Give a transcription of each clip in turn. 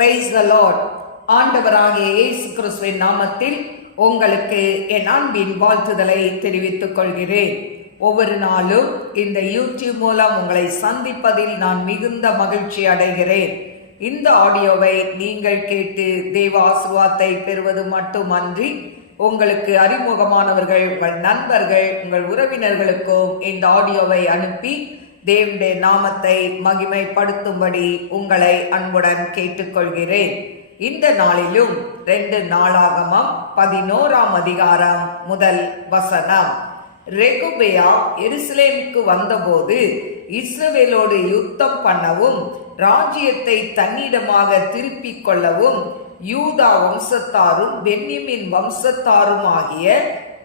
Praise the Lord. ஆண்டவராகிய இயேசு கிறிஸ்துவின் நாமத்தில் உங்களுக்கு என் அன்பின் வாழ்த்துதலை தெரிவித்துக் கொள்கிறேன். ஒவ்வொரு நாளும் இந்த யூடியூப் மூலம் உங்களை சந்திப்பதில் நான் மிகுந்த மகிழ்ச்சி அடைகிறேன். இந்த ஆடியோவை நீங்கள் கேட்டு தேவ ஆசீர்வாதத்தை பெறுவது மட்டுமன்றி, உங்களுக்கு அறிமுகமானவர்கள், உங்கள் நண்பர்கள், உங்கள் உறவினர்களுக்கும் இந்த ஆடியோவை அனுப்பி தேவனுடைய நாமத்தை மகிமைப்படுத்தும்படி உங்களை அன்புடன் கேட்டுக்கொள்கிறேன். இந்த நாளிலும் 2 நாளாகமம் 11ஆம் அதிகாரம் முதல் வசனம். ரெகொபெயாம் எருசலேமுக்கு வந்தபோது இஸ்ரவேலோடு யுத்தம் பண்ணவும் ராஜ்யத்தை தன்னிடமாக திருப்பிக் கொள்ளவும் யூதா வம்சத்தாரும் பென்யமீன் வம்சத்தாரும் ஆகிய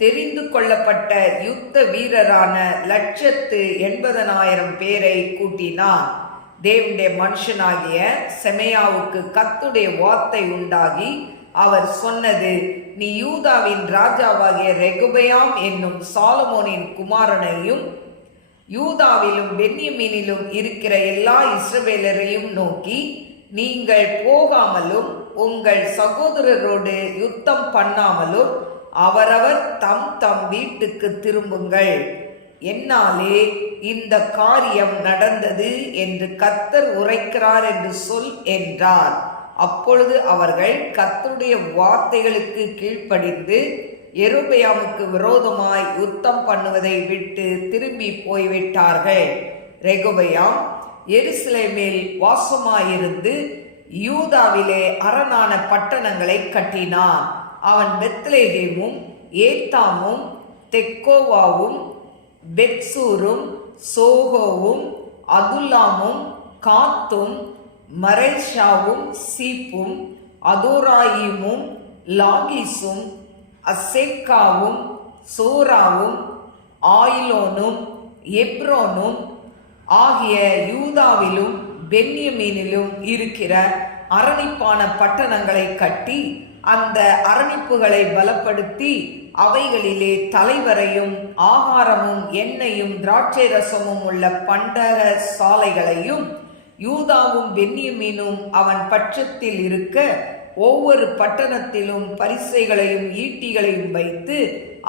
தெரிந்து கொள்ளப்பட்ட யுத்த வீரரான 180,000 பேரை கூட்டினான். தேவனுடைய மனுஷனாகிய செமையாவுக்கு கர்த்தருடைய வார்த்தை உண்டாகி அவர் சொன்னது, நீ யூதாவின் ராஜாவாகிய ரெகொபெயாம் என்னும் சாலமோனின் குமாரனையும் யூதாவிலும் பென்யமீனிலும் இருக்கிற எல்லா இஸ்ரவேலரையும் நோக்கி, நீங்கள் போகாமலும் உங்கள் சகோதரரோடு யுத்தம் பண்ணாமலும் அவரவர் தம் தம் வீட்டுக்கு திரும்புங்கள். என்னாலே இந்த காரியம் நடந்தது என்று கர்த்தர் உரைக்கிறார் என்று சொல் என்றார். அப்பொழுது அவர்கள் கர்த்தருடைய வார்த்தைகளுக்கு கீழ்ப்படிந்து யெரொபெயாமுக்கு விரோதமாய் யுத்தம் பண்ணுவதை விட்டு திரும்பி போய்விட்டார்கள். ரெகொபெயாம் எருசலேமில் வாசமாயிருந்து யூதாவிலே அரணான பட்டணங்களை கட்டினான். அவன் பெத்லெகேமும் ஏத்தாமும் தெக்கோவாவும் பெத்சூரும் சோகோவும் அதுல்லாமும் காத்தும் மரேஷாவும் சீப்பும் அதோராயிமும் லாகிசும் அசேக்காவும் சோராவும் ஆயிலோனும் எப்ரோனும் ஆகிய யூதாவிலும் பென்யமீனிலும் இருக்கிற அரணிப்பான பட்டணங்களை கட்டி அந்த அரணிப்புகளை பலப்படுத்தி அவைகளிலே தலைவரையும் ஆகாரமும் எண்ணெயும் திராட்சை ரசமும் உள்ள பண்டக சாலைகளையும் யூதாவும் பென்யமீனும் அவன் பட்சத்தில் இருக்க ஒவ்வொரு பட்டணத்திலும் பரிசைகளையும் ஈட்டிகளையும் வைத்து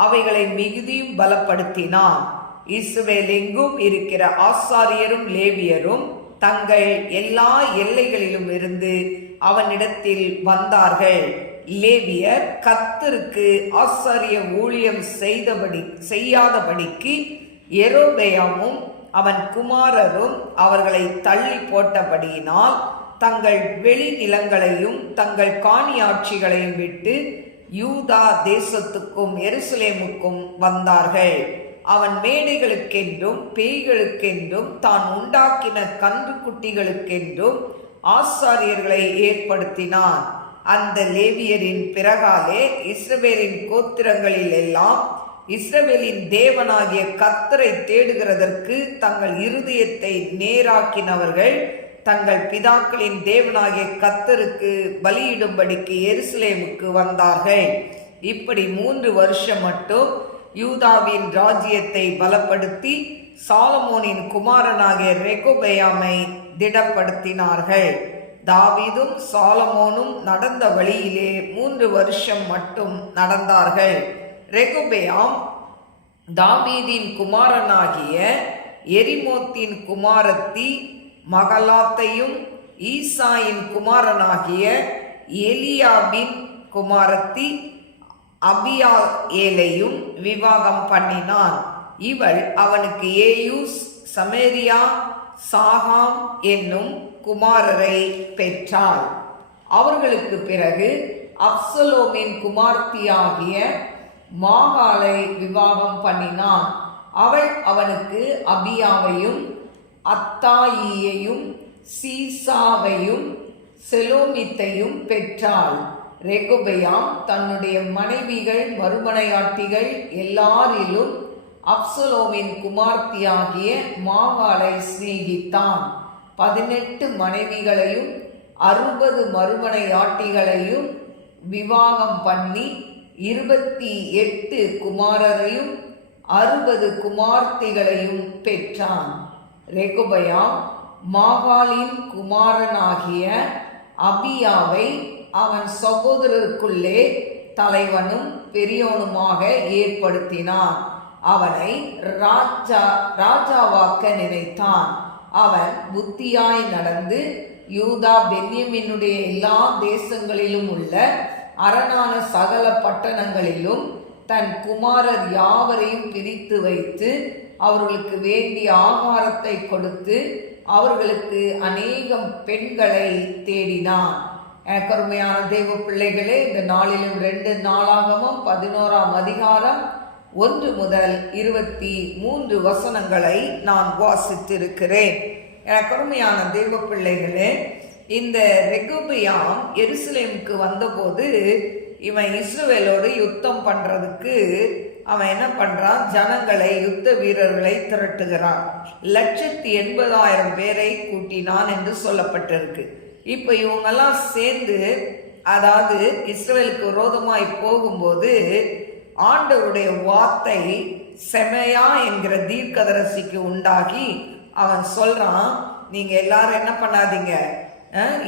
அவைகளை மிகுதியும் பலப்படுத்தினான். இஸ்ரவேல் எங்கும் இருக்கிற ஆசாரியரும் லேவியரும் தங்கள் எல்லா எல்லைகளிலும் இருந்து அவனிடத்தில் வந்தார்கள். லேவியர் கர்த்தருக்கு ஆசாரிய ஊழியம் செய்யாதபடிக்கு யெரொபெயாமும் அவன் குமாரரும் அவர்களை தள்ளி போட்டபடியினால் தங்கள் வெளி நிலங்களையும் தங்கள் காணியாட்சிகளையும் விட்டு யூதா தேசத்துக்கும் எருசலேமுக்கும் வந்தார்கள். அவன் மேடைகளுக்கென்றும் பேய்களுக்கென்றும் தான் உண்டாக்கின கன்று குட்டிகளுக்கென்றும் ஆசாரியர்களை ஏற்படுத்தினான். அந்த லேவியரின் பிறகாலே இஸ்ரவேலின் கோத்திரங்களில் எல்லாம் இஸ்ரவேலின் தேவனாகிய கர்த்தரை தேடுகிறதற்கு தங்கள் இருதயத்தை நேராக்கினவர்கள் தங்கள் பிதாக்களின் தேவனாகிய கர்த்தருக்கு பலியிடும்படிக்கு எருசலேமுக்கு வந்தார்கள். இப்படி 3 வருஷம் மட்டும் யூதாவின் ராஜ்யத்தை பலப்படுத்தி சாலமோனின் குமாரனாகிய ரெகொபெயாமை திடப்படுத்தினார்கள். தாவீதும் சாலமோனும் நடந்த வழியிலே 3 வருஷம் மட்டும் நடந்தார்கள். ரெகொபெயாம் தாவீதின் குமாரனாகிய எரிமோத்தின் குமாரத்தி மகலாத்தையும் ஈசாயின் குமாரனாகிய எலியாபின் குமாரத்தி அபியாயேலையும் விவாகம் பண்ணினான். இவள் அவனுக்கு ஏயூஸ், சமேரியா, சாகாம் என்னும் குமாரரை பெற்றாள். அவர்களுக்கு பிறகு அப்சலோமின் குமார்த்தியாகிய மாகாளை விவாகம் பண்ணினான். அவள் அவனுக்கு அபியாவையும் அத்தாயியையும் சீசாவையும் செலோமித்தையும் பெற்றாள். ரெகொபெயாம் தன்னுடைய மனைவிகள் மறுமனையாட்டிகள் எல்லாரிலும் அப்சலோமின் குமார்த்தியாகிய மாகாளை சிநேகித்தான். 18 மனைவிகளையும் 60 மறுமனையாட்டிகளையும் விவாகம் பண்ணி 28 குமாரரையும் 60 குமார்த்திகளையும் பெற்றான். ரெகொபெயாம் மாகாளின் குமாரனாகிய அபியாவை அவன் சகோதரருக்குள்ளே தலைவனும் பெரியோனுமாக ஏற்படுத்தினான். அவனை ராஜாவாக்க நினைத்தான். அவன் புத்தியாய் நடந்து யூதா பென்யமீனுடைய எல்லா தேசங்களிலும் உள்ள அரணான சகல பட்டணங்களிலும் தன் குமாரர் யாவரையும் பிரித்து வைத்து அவர்களுக்கு வேண்டிய ஆகாரத்தை கொடுத்து அவர்களுக்கு அநேகம் பெண்களை தேடினான். கருமையான தெய்வ பிள்ளைகளே, இந்த நாளிலும் 2 நாளாகமம் 11ஆம் அதிகாரம் 1 முதல் 23 வசனங்களை நான் வாசித்திருக்கிறேன். கருமையான தெய்வ பிள்ளைகளே, இந்த ரெகொபெயாம் எருசலேமுக்கு வந்தபோது இவன் இஸ்ரவேலோடு யுத்தம் பண்றதுக்கு அவன் என்ன பண்றான், ஜனங்களை யுத்த வீரர்களை திரட்டுகிறான். 180,000 பேரை கூட்டினான் என்று சொல்லப்பட்டிருக்கு. இப்ப இவங்கெல்லாம் சேர்ந்து, அதாவது இஸ்ரவேலுக்கு விரோதமாய் போகும்போது ஆண்டவருடைய வார்த்தை செமையா என்கிற தீர்க்கதரிசிக்கு உண்டாகி அவன் சொல்றான், நீங்க எல்லாரும் என்ன பண்ணாதீங்க,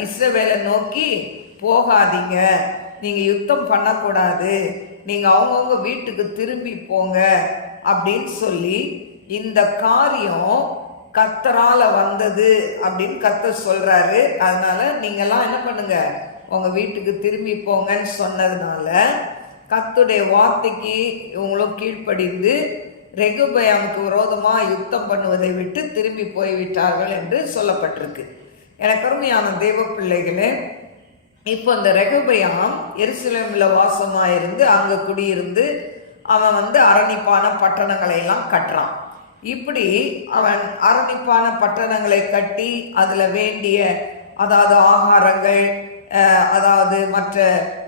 இஸ்ரவேலை நோக்கி போகாதீங்க, நீங்க யுத்தம் பண்ணக்கூடாது, நீங்க அவங்கவுங்க வீட்டுக்கு திரும்பி போங்க அப்படின்னு சொல்லி, இந்த காரியம் கர்த்தரால வந்தது அப்படின்னு கர்த்தர் சொல்றாரு. அதனால நீங்கெல்லாம் என்ன பண்ணுங்க, உங்க வீட்டுக்கு திரும்பி போங்கன்னு சொன்னதுனால கர்த்தருடைய வார்த்தைக்கு இவங்களும் கீழ்ப்படிந்து ரெகொபெயாமுக்கு விரோதமா யுத்தம் பண்ணுவதை விட்டு திரும்பி போய்விட்டார்கள் என்று சொல்லப்பட்டிருக்கு. எனக்கு அருமையான தெய்வ பிள்ளைகளே, இப்போ அந்த ரெகொபெயாம் எருசலேமில் வாசமாயிருந்து அங்கே குடியிருந்து அவன் அரணிப்பான பட்டணங்களை எல்லாம் கட்டுறான். இப்படி அவன் அரணிப்பான பட்டணங்களை கட்டி அதில் வேண்டிய, அதாவது ஆகாரங்கள், அதாவது மற்ற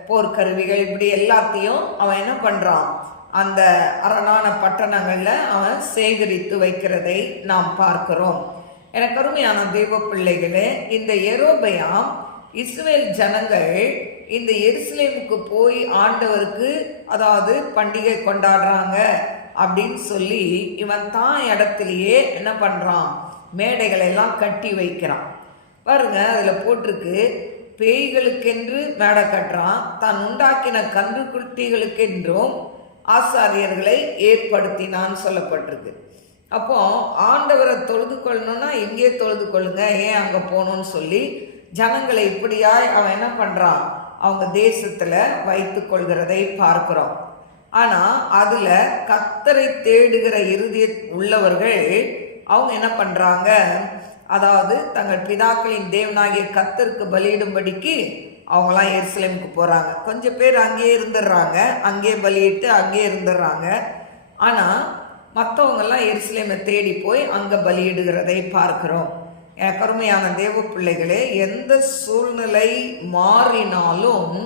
போர்க்கருவிகள், இப்படி எல்லாத்தையும் அவன் என்ன பண்ணுறான், அந்த அரணான பட்டணங்களில் அவன் சேகரித்து வைக்கிறதை நாம் பார்க்கிறோம். எனக்கு அருமையான தெய்வ பிள்ளைகளே, இந்த யெரொபெயாம் இஸ்ரவேல் ஜனங்கள் இந்த எருசலேமுக்கு போய் ஆண்டவருக்கு, அதாவது பண்டிகை கொண்டாடுறாங்க அப்படின்னு சொல்லி இவன் தான் இடத்துலையே என்ன பண்ணுறான், மேடைகளை எல்லாம் கட்டி வைக்கிறான். பாருங்க, அதில் போட்டிருக்கு, பேய்களுக்கென்று மேடை கட்டுறான், தான் உண்டாக்கின கன்றுக்குட்டிகளுக்கென்றும் ஆசாரியர்களை ஏற்படுத்தினான்னு சொல்லப்பட்டிருக்கு. அப்போ ஆண்டவரை தொழுது கொள்ளணும்னா எங்கே தொழுது கொள்ளுங்க, ஏன் அங்கே போகணும்னு சொல்லி ஜனங்களை இப்படியாய் அவன் என்ன பண்ணுறான், அவங்க தேசத்தில் வைத்து கொள்கிறதை பார்க்கிறோம். ஆனால் அதில் கர்த்தரை தேடுகிற இறுதி உள்ளவர்கள் அவங்க என்ன பண்ணுறாங்க, அதாவது தங்கள் பிதாக்களின் தேவனாகிய கர்த்தருக்கு பலியிடும்படிக்கு அவங்களாம் எருசலேமுக்கு போகிறாங்க. கொஞ்சம் பேர் அங்கேயே இருந்துடுறாங்க, அங்கேயே பலியிட்டு அங்கேயே இருந்துடுறாங்க. ஆனால் மற்றவங்கெல்லாம் எருசலேமை தேடி போய் அங்கே பலியிடுகிறதை பார்க்கிறோம். கருமையான தேவ பிள்ளைகளே, எந்த சூழ்நிலை மாறினாலும்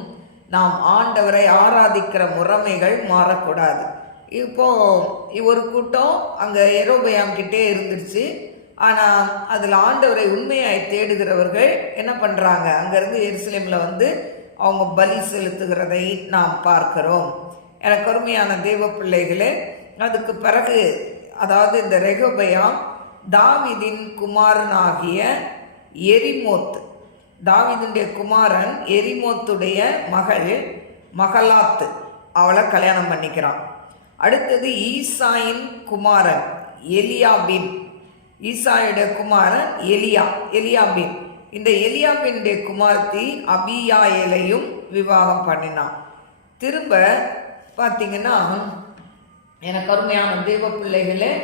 நாம் ஆண்டவரை ஆராதிக்கிற முறைமைகள் மாறக்கூடாது. இப்போ ஒரு கூட்டம் அங்கே யெரொபெயாம் கிட்டே இருந்துருச்சு. ஆனால் அதில் ஆண்டவரை உண்மையாய் தேடுகிறவர்கள் என்ன பண்ணுறாங்க, அங்கேருந்து எருசலேமில் அவங்க பலி செலுத்துகிறதை நாம் பார்க்கிறோம். எனக்கு அருமையான தேவ பிள்ளைகளே, அதுக்கு பிறகு, அதாவது இந்த ரெகொபெயாம் தாவீதின் குமாரனாகிய எரிமோத், தாவீதுடைய குமாரன் எரிமோத்துடைய மகள் மகலாத்து, அவளை கல்யாணம் பண்ணிக்கிறான். அடுத்தது ஈசாயின் குமாரன் எலியாபின், ஈசாயுடைய குமாரன் எலியாபின். இந்த எலியாபினுடைய குமார்த்தி அபியாயேலையும் விவாகம் பண்ணினான். திரும்ப பார்த்தீங்கன்னா, எனக்கு அருமையான தெய்வ பிள்ளைகளே,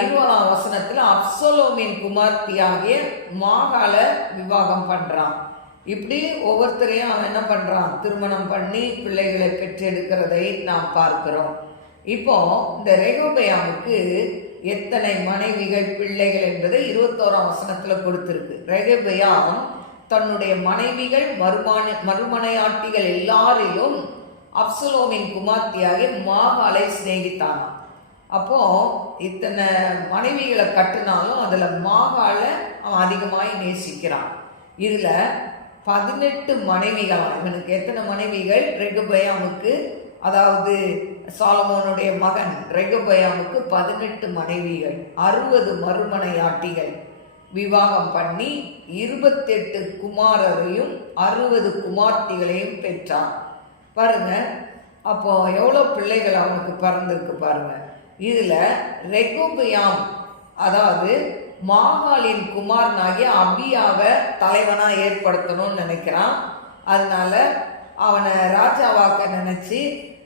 20ஆம் வசனத்தில் அப்சலோமின் குமார்த்தியாகிய மாகாள விவாகம் பண்ணுறான். இப்படி ஒவ்வொருத்தரையும் அவன் என்ன பண்ணுறான், திருமணம் பண்ணி பிள்ளைகளை பெற்றெடுக்கிறதை நாம் பார்க்கிறோம். இப்போ இந்த ரெகொபெயாமுக்கு எத்தனை மனைவிகள் பிள்ளைகள் என்பதை 21ஆம் வசனத்தில் கொடுத்திருக்கு. ரெகொபெயாம் தன்னுடைய மனைவிகள் மறுமனையாட்டிகள் எல்லாரையும் அப்சலோமின் குமார்த்தியாகிய மாகாளை சிநேகித்தான். அப்போ இத்தனை மனைவிகளை கட்டினாலும் அதில் மாகாளை அவன் அதிகமாய் நேசிக்கிறான். இதில் 18 மனைவிகளாம். இவனுக்கு எத்தனை மனைவிகள், ரெகொபெயாமுக்கு, அதாவது சாலமோனுடைய மகன் ரெகொபெயாமுக்கு 18 மனைவிகள், 60 மறுமனையாட்டிகள். விவாகம் பண்ணி 28 குமாரரையும் 60 குமார்த்திகளையும் பெற்றான். பாருங்க, அப்போ எவ்வளோ பிள்ளைகள் அவனுக்கு பிறந்திருக்கு பாருங்க. இதில் ரெகொபெயாம், அதாவது மாகாளின் குமாரனாகிய அபியாவை தலைவனாக ஏற்படுத்தணும்னு நினைக்கிறான். அதனால அவனை ராஜாவாக்க நினச்சி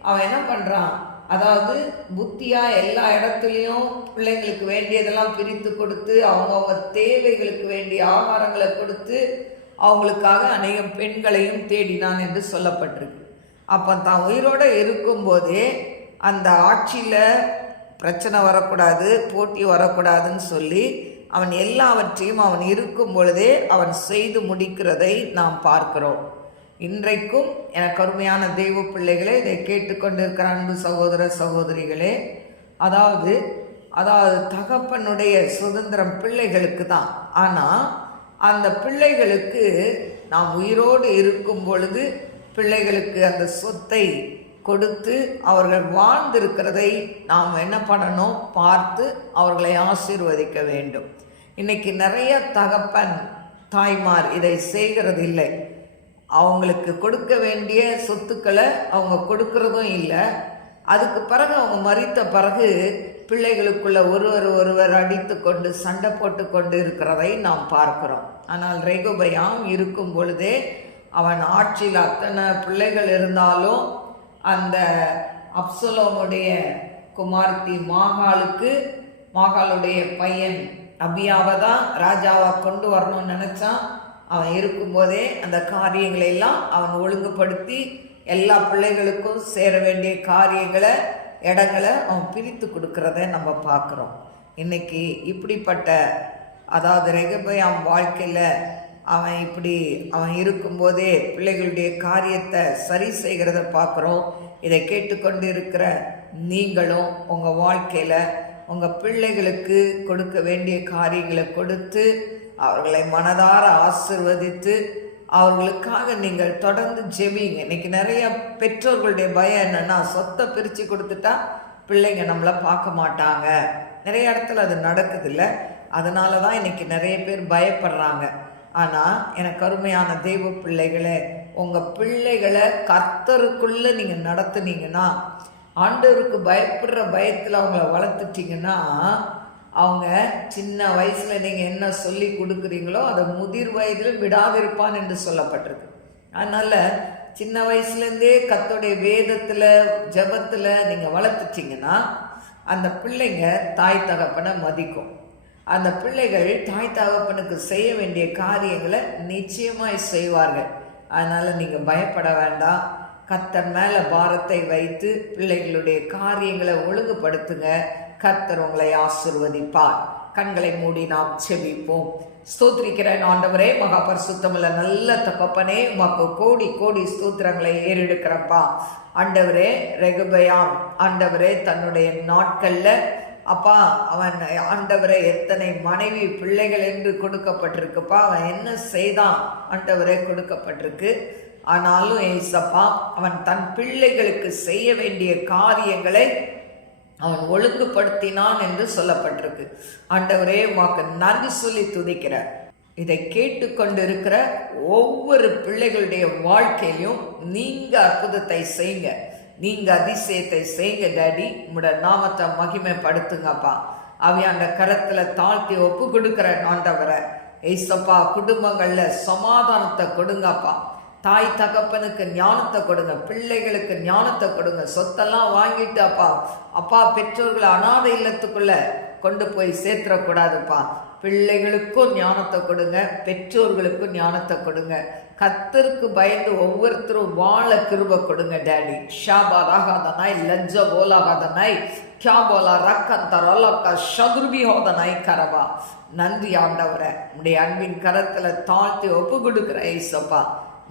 அவன் என்ன பண்ணுறான், அதாவது புத்தியாக எல்லா இடத்துலையும் பிள்ளைங்களுக்கு வேண்டியதெல்லாம் பிரித்து கொடுத்து அவங்கவுங்க தேவைகளுக்கு வேண்டிய ஆகாரங்களை கொடுத்து அவங்களுக்காக அநேகம் பெண்களையும் தேடினான் என்று சொல்லப்பட்டிருக்கு. அப்போ தான் உயிரோடு இருக்கும்போதே அந்த ஆட்சியில் பிரச்சனை வரக்கூடாது, போட்டி வரக்கூடாதுன்னு சொல்லி அவன் எல்லாவற்றையும் அவன் இருக்கும் பொழுதே அவன் செய்து முடிக்கிறதை நாம் பார்க்கிறோம். இன்றைக்கும் எனக்கு அருமையான தெய்வ பிள்ளைகளே, இதை கேட்டுக்கொண்டிருக்கிற அன்பு சகோதர சகோதரிகளே, அதாவது தகப்பனுடைய சுதந்திரம் பிள்ளைகளுக்கு தான். ஆனால் அந்த பிள்ளைகளுக்கு நாம் உயிரோடு இருக்கும் பொழுது பிள்ளைகளுக்கு அந்த சொத்தை கொடுத்து அவர்கள் வாழ்ந்திருக்கிறதை நாம் என்ன பண்ணணும், பார்த்து அவர்களை ஆசீர்வதிக்க வேண்டும். இன்னைக்கு நிறைய தகப்பன் தாய்மார் இதை செய்கிறது இல்லை. அவங்களுக்கு கொடுக்க வேண்டிய சொத்துக்களை அவங்க கொடுக்கறதும் இல்லை. அதுக்கு பிறகு அவங்க மரித்த பிறகு பிள்ளைகளுக்குள்ள ஒருவர் அடித்து கொண்டு சண்டை போட்டு கொண்டு இருக்கிறதை நாம் பார்க்கிறோம். ஆனால் ரெகொபெயாம் இருக்கும் பொழுதே அவன் ஆட்சியில் அத்தனை பிள்ளைகள் இருந்தாலும் அந்த அப்சலோமுடைய குமார்த்தி மாகாளுடைய பையன் அபியாவை தான் ராஜாவாக கொண்டு வரணும்னு நினச்சான். அவன் இருக்கும்போதே அந்த காரியங்களை எல்லாம் அவன் ஒழுங்குபடுத்தி எல்லா பிள்ளைகளுக்கும் சேர வேண்டிய காரியங்களை, இடங்களை அவன் பிரித்து கொடுக்கறத நம்ம பார்க்குறோம். இன்னைக்கு இப்படிப்பட்ட, அதாவது ரெகொபெயாம் வாழ்க்கையில் அவன் இருக்கும்போதே பிள்ளைகளுடைய காரியத்தை சரி செய்கிறத பார்க்குறோம். இதை கேட்டுக்கொண்டு இருக்கிற நீங்களும் உங்கள் வாழ்க்கையில் உங்கள் பிள்ளைகளுக்கு கொடுக்க வேண்டிய காரியங்களை கொடுத்து அவர்களை மனதார ஆசிர்வதித்து அவர்களுக்காக நீங்கள் தொடர்ந்து ஜெபிங்க. இன்றைக்கி நிறைய பெற்றோர்களுடைய பயம் என்னென்னா, சொத்தை பிரித்து கொடுத்துட்டா பிள்ளைங்க நம்மளை பார்க்க மாட்டாங்க. நிறைய இடத்துல அது நடக்குதில்ல. அதனால தான் இன்றைக்கி நிறைய பேர் பயப்படுறாங்க. ஆனால் எனக்கு அருமையான தெய்வ பிள்ளைகளே, உங்கள் பிள்ளைகளை கர்த்தருக்குள்ளே நீங்கள் நடத்துனீங்கன்னா, ஆண்டவருக்கு பயப்படுற பயத்தில் அவங்கள வளர்த்துட்டிங்கன்னா, அவங்க சின்ன வயசில் நீங்கள் என்ன சொல்லி கொடுக்குறீங்களோ அதை முதிர் வயதில் விடாதிருப்பான் என்று சொல்லப்பட்டிருக்கு. அதனால் சின்ன வயசுலேருந்தே கர்த்தருடைய வேதத்தில் ஜெபத்தில் நீங்கள் வளர்த்துட்டிங்கன்னா அந்த பிள்ளைங்க தாய் தகப்பனை மதிக்கும். அந்த பிள்ளைகள் தாய் தகப்பனுக்கு செய்ய வேண்டிய காரியங்களை நிச்சயமாய் செய்வார்கள். அதனால் நீங்கள் பயப்பட வேண்டாம். கர்த்தர் மேலே பாரத்தை வைத்து பிள்ளைகளுடைய காரியங்களை ஒழுங்குபடுத்துங்க. கர்த்தர் உங்களை ஆசீர்வதிப்பார். கண்களை மூடி நாம் செபிப்போம். ஸ்தோத்திரிக்கிறேன் ஆண்டவரே, மகா பரிசுத்தமுள்ள நல்ல தகப்பனே, உமக்கு கோடி கோடி ஸ்தோத்திரங்களை ஏறெடுக்கிறப்பா. ஆண்டவரே, ரெகொபெயாம் ஆண்டவரே தன்னுடைய நாட்களில் அப்பா அவன் ஆண்டவரே எத்தனை மனைவி பிள்ளைகள் என்று கொடுக்கப்பட்டிருக்குப்பா. அவன் என்ன செய்தான் ஆண்டவரே கொடுக்கப்பட்டிருக்கு. ஆனாலும் ஏசப்பா அவன் தன் பிள்ளைகளுக்கு செய்ய வேண்டிய காரியங்களை அவன் ஒழுங்குபடுத்தினான் என்று சொல்லப்பட்டிருக்கு. ஆண்டவரே உமக்கு நன்றி சொல்லி துதிக்கிறார். இதை கேட்டுக்கொண்டு இருக்கிற ஒவ்வொரு பிள்ளைகளுடைய வாழ்க்கையிலும் நீங்க அற்புதத்தை செய்யுங்க, நீங்க அதிசயத்தை செய்யுங்க டாடி. உங்களோட நாமத்தை மகிமைப்படுத்துங்கப்பா. அவையாண்ட கரத்துல தாழ்த்தி ஒப்பு கொடுக்கிற ஆண்டவரை ஏசப்பா, குடும்பங்கள்ல சமாதானத்தை கொடுங்கப்பா. தாய் தகப்பனுக்கு ஞானத்தை கொடுங்க, பிள்ளைகளுக்கு ஞானத்தை கொடுங்க. சொத்தெல்லாம் வாங்கிட்டு அப்பா பெற்றோர்களை அனாதை இல்லத்துக்குள்ள கொண்டு போய் சேர்த்துடக்கூடாதுப்பா. பிள்ளைகளுக்கும் ஞானத்தை கொடுங்க, பெற்றோர்களுக்கும் ஞானத்தை கொடுங்க. கர்த்தருக்கு பயந்து ஒவ்வொருத்தரும் வாழ கிருபை கொடுங்க டாடி. ஷாபா ராகாதனாய் லஞ்ச போலாகாதனாய் கியா போலா ரக்கந்தரலக்கா சதுர்பி ஹோதனாய் கரபா. நன்றி ஆண்டவரை, உடைய அன்பின் கரத்துல தாழ்த்தி ஒப்பு கொடுக்குற ஏசப்பா.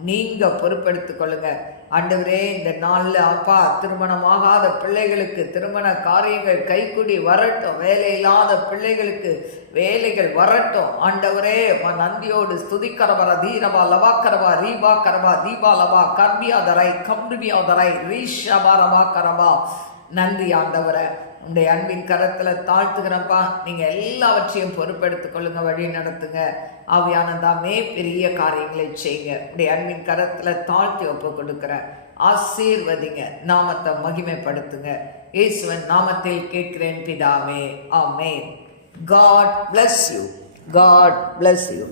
நீங்க பொறுப்பெடுத்துக் கொள்ளுங்க ஆண்டவரே. இந்த நாளில் அப்பா திருமணமாகாத பிள்ளைகளுக்கு திருமண காரியங்கள் கைக்குடி வரட்டும். வேலை இல்லாத பிள்ளைகளுக்கு வேலைகள் வரட்டும் ஆண்டவரே. நந்தியோடு ஸ்துதிக்கரவர தீரவா லவாக்கரவா ரீபா கரவா தீபா லவா கர்பியாதரை கம்பியாதரை ரீஷபா ரவா கரவா. நன்றி ஆண்டவரை. உடைய அன்பின் கரத்துல தாழ்த்துக்கிறப்பா. நீங்க எல்லாவற்றையும் பொறுப்பெடுத்துக் கொள்ளுங்க, வழி நடத்துங்க. ஆவியானதாமே பெரிய காரியங்களை செய்யுங்க. உடைய அன்பின் கரத்துல தாழ்த்தி ஒப்பு கொடுக்கிறேன். ஆசீர்வதிங்க, நாமத்தை மகிமைப்படுத்துங்க. இயேசுவின் நாமத்தில் கேட்கிறேன் பிதாவே, ஆமென். God bless you. God bless you.